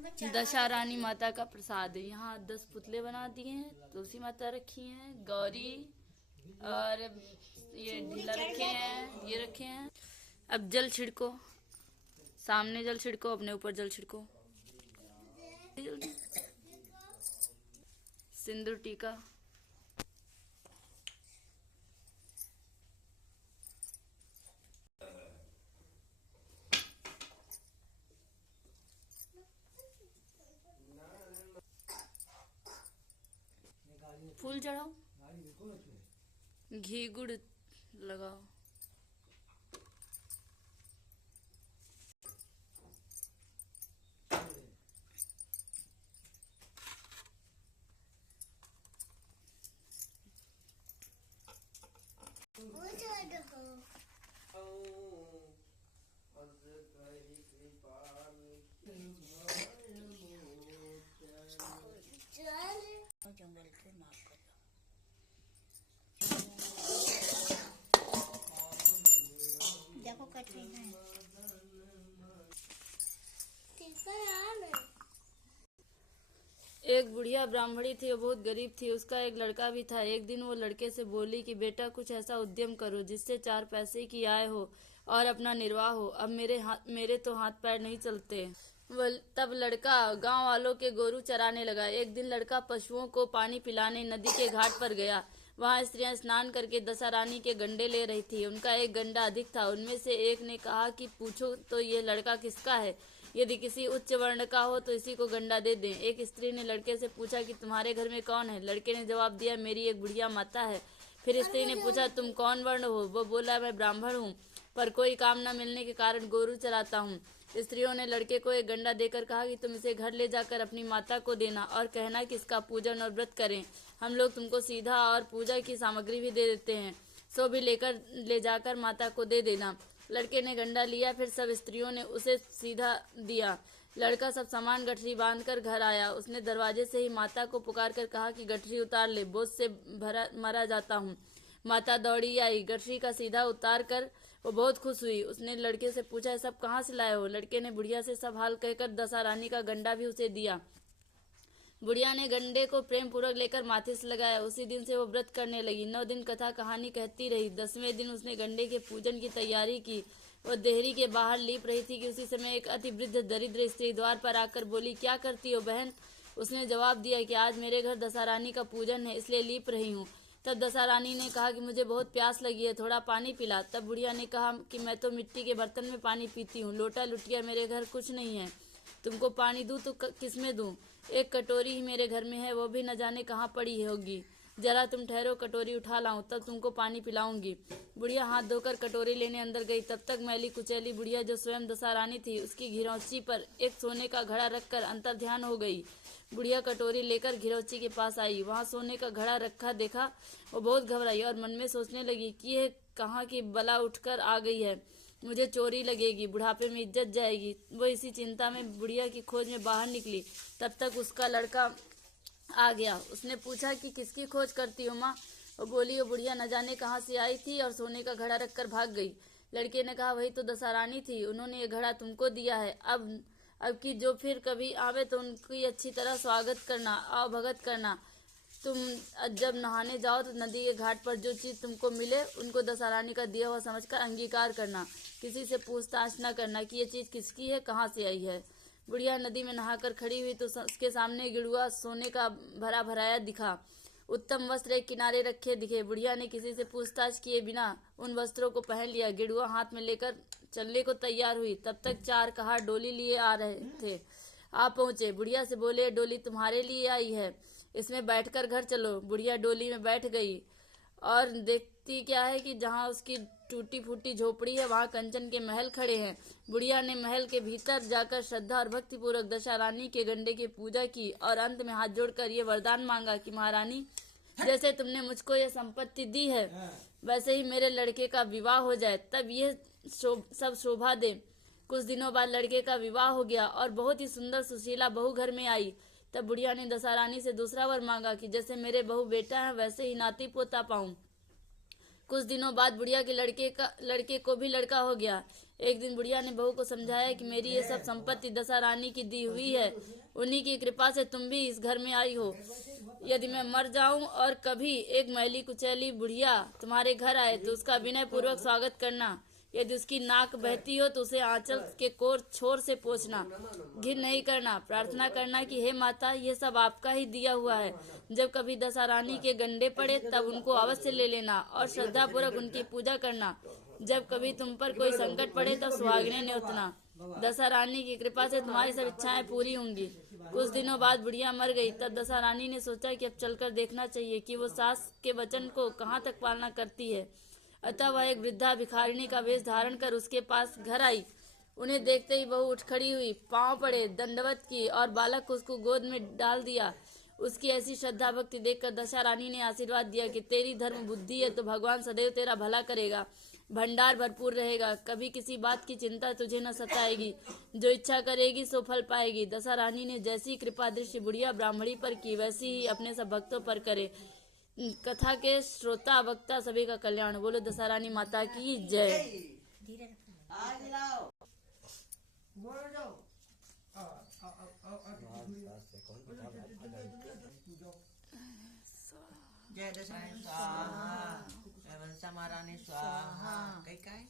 दशा रानी माता का प्रसाद है। यहाँ 10 पुतले बना दिए हैं, तुलसी माता रखी हैं, गौरी और ये ढीला रखे हैं, ये रखे हैं। अब जल छिड़को, सामने जल छिड़को, अपने ऊपर जल छिड़को, सिंदूर टीका। फूल चढ़ाओ, घी गुड़ लगाओ। जंगल से माफ कर दो। देखो कटरी है। एक बुढ़िया ब्राह्मणी थी, वो बहुत गरीब थी। उसका एक लड़का भी था। एक दिन वो लड़के से बोली कि बेटा कुछ ऐसा उद्यम करो जिससे 4 पैसे की आय हो और अपना निर्वाह हो। अब मेरे तो हाथ पैर नहीं चलते। तब लड़का गांव वालों के गोरू चराने लगा। एक दिन लड़का पशुओं को पानी पिलाने नदी के घाट पर गया। वहां स्त्रियां स्नान करके दशा रानी के गंडे ले रही थी। उनका एक गंडा अधिक था। उनमें से एक ने कहा कि पूछो तो ये लड़का किसका है? यदि किसी उच्च वर्ण का हो तो इसी को गंडा दे दें। एक स्त्री ने लड़के से पूछा कि तुम्हारे घर में कौन है? लड़के ने जवाब दिया, मेरी एक बुढ़िया माता है। फिर स्त्री ने पूछा, तुम कौन वर्ण हो? वो बोला, मैं ब्राह्मण हूँ, पर कोई काम न मिलने के कारण गोरू चराता हूँ। स्त्रियों ने लड़के को एक गंडा देकर कहा कि तुम इसे घर ले जाकर अपनी माता को देना और कहना कि इसका पूजन और व्रत करें। हम लोग तुमको सीधा और पूजा की सामग्री भी दे देते हैं, सो भी ले जाकर माता को दे देना। लड़के ने गंडा लिया, फिर सब स्त्रियों ने उसे सीधा दिया। लड़का सब सामान गठरी बांधकर घर आया। उसने दरवाजे से ही माता को पुकार कर कहा कि गठरी उतार ले, बोझ से मरा जाता हूँ। माता दौड़ी आई, गठरी का सीधा उतार कर वो बहुत खुश हुई। उसने लड़के से पूछा, सब कहाँ से लाए हो? लड़के ने बुढ़िया से सब हाल कहकर दशा रानी का गंडा भी उसे दिया। बुढ़िया ने गंडे को प्रेम पूर्वक लेकर माथे से लगाया। उसी दिन से वो व्रत करने लगी। 9 दिन कथा कहानी कहती रही। 10वें दिन उसने गंडे के पूजन की तैयारी की। वह देहरी के बाहर लीप रही थी कि उसी समय एक अति वृद्ध दरिद्र स्त्री द्वार पर आकर बोली, क्या करती हो बहन? उसने जवाब दिया कि आज मेरे घर दशा रानी का पूजन है, इसलिए लीप रही हूँ। तब दशा रानी ने कहा कि मुझे बहुत प्यास लगी है, थोड़ा पानी पिला। तब बुढ़िया ने कहा कि मैं तो मिट्टी के बर्तन में पानी पीती हूँ, लोटा लुटिया मेरे घर कुछ नहीं है। तुमको पानी दूं तो किसमें दूं? एक कटोरी ही मेरे घर में है, वो भी न जाने कहाँ पड़ी होगी। जरा तुम ठहरो, कटोरी उठा लाऊं, तब तुमको पानी पिलाऊंगी। बुढ़िया हाथ धोकर कटोरी लेने अंदर गई। तब तक मैली कुचैली बुढ़िया, जो स्वयं दशा रानी थी, उसकी घिरौची पर एक सोने का घड़ा रखकर अंतर ध्यान हो गई। बुढ़िया कटोरी लेकर घिरौची के पास आई। वहां सोने का घड़ा रखा देखा। वो बहुत घबराई और मन में सोचने लगी कि यह कहाँ की बला उठकर आ गई है, मुझे चोरी लगेगी, बुढ़ापे में इज्जत जाएगी। वो इसी चिंता में बुढ़िया की खोज में बाहर निकली। तब तक उसका लड़का आ गया। उसने पूछा कि किसकी खोज करती हो माँ? वो बोली, वो बुढ़िया न जाने कहाँ से आई थी और सोने का घड़ा रखकर भाग गई। लड़के ने कहा, वही तो दशा रानी थी, उन्होंने ये घड़ा तुमको दिया है। अब की जो फिर कभी आवे तो उनकी अच्छी तरह स्वागत करना, आओ भगत करना। तुम जब नहाने जाओ तो नदी के घाट पर जो चीज तुमको मिले उनको दशा रानी का दिया हुआ समझकर अंगीकार करना। किसी से पूछताछ न करना कि ये चीज किसकी है, कहाँ से आई है। बुढ़िया नदी में नहाकर खड़ी हुई तो उसके सामने गिड़ुआ सोने का भरा भराया दिखा। उत्तम वस्त्र एक किनारे रखे दिखे। बुढ़िया ने किसी से पूछताछ किए बिना उन वस्त्रों को पहन लिया। गिड़ुआ हाथ में लेकर चलने को तैयार हुई। तब तक 4 कहार डोली लिए आ रहे थे। आ पहुंचे। बुढ़िया से बोले, डोली तुम्हारे लिए आई है, इसमें बैठकर घर चलो। बुढ़िया डोली में बैठ गई और देखती क्या है कि जहाँ उसकी टूटी फूटी झोपड़ी है वहाँ कंचन के महल खड़े हैं। बुढ़िया ने महल के भीतर जाकर श्रद्धा और भक्ति पूर्वक दशा रानी के गंडे की पूजा की और अंत में हाथ जोड़कर ये वरदान मांगा कि महारानी, जैसे तुमने मुझको ये संपत्ति दी है वैसे ही मेरे लड़के का विवाह हो जाए, तब ये सब शोभा दे। कुछ दिनों बाद लड़के का विवाह हो गया और बहुत ही सुंदर सुशीला बहू घर में आई। तब बुढ़िया ने दशा रानी से दूसरा वर मांगा कि जैसे मेरे बहू बेटा है वैसे ही नाती पोता पाऊं। कुछ दिनों बाद बुढ़िया के लड़के को भी लड़का हो गया। एक दिन बुढ़िया ने बहू को समझाया कि मेरी ये सब संपत्ति दशा रानी की दी हुई है, उन्हीं की कृपा से तुम भी इस घर में आई हो। यदि मैं मर जाऊं और कभी एक मैली कुचैली बुढ़िया तुम्हारे घर आए तो उसका विनय पूर्वक स्वागत करना। यदि उसकी नाक बहती हो तो उसे आंचल के कोर छोर से पोंछना, घिन नहीं करना। प्रार्थना करना कि हे माता, ये सब आपका ही दिया हुआ है। जब कभी दशा रानी के गंडे पड़े तब उनको अवश्य ले लेना और श्रद्धा पूर्वक उनकी पूजा करना। जब कभी तुम पर कोई संकट पड़े तब सुहागिनें न्योतना। दशा रानी की कृपा से तुम्हारी सब इच्छाएं पूरी होंगी। कुछ दिनों बाद बुढ़िया मर गई। तब दशा रानी ने सोचा कि अब चलकर देखना चाहिए कि वो सास के वचन को कहाँ तक पालना करती है। अतः वह एक वृद्धा भिखारिणी का वेश धारण कर उसके पास घर आई। उन्हें देखते ही बहू उठ खड़ी हुई, पांव पड़े, दंडवत की और बालक को उसको गोद में डाल दिया। उसकी ऐसी श्रद्धा भक्ति देखकर दशा रानी ने आशीर्वाद दिया कि तेरी धर्म बुद्धि है तो भगवान सदैव तेरा भला करेगा, भंडार भरपूर रहेगा, कभी किसी बात की चिंता तुझे न सताएगी, जो इच्छा करेगी सो फल पाएगी। दशा रानी ने जैसी कृपा दृष्टि बुढ़िया ब्राह्मणी पर की वैसी ही अपने सब भक्तों पर करे। कथा के श्रोता वक्ता सभी का कल्याण। बोलो दशा रानी माता की जय। जय दशा स्वाहा, जय वंशा महारानी स्वाहा। कई काय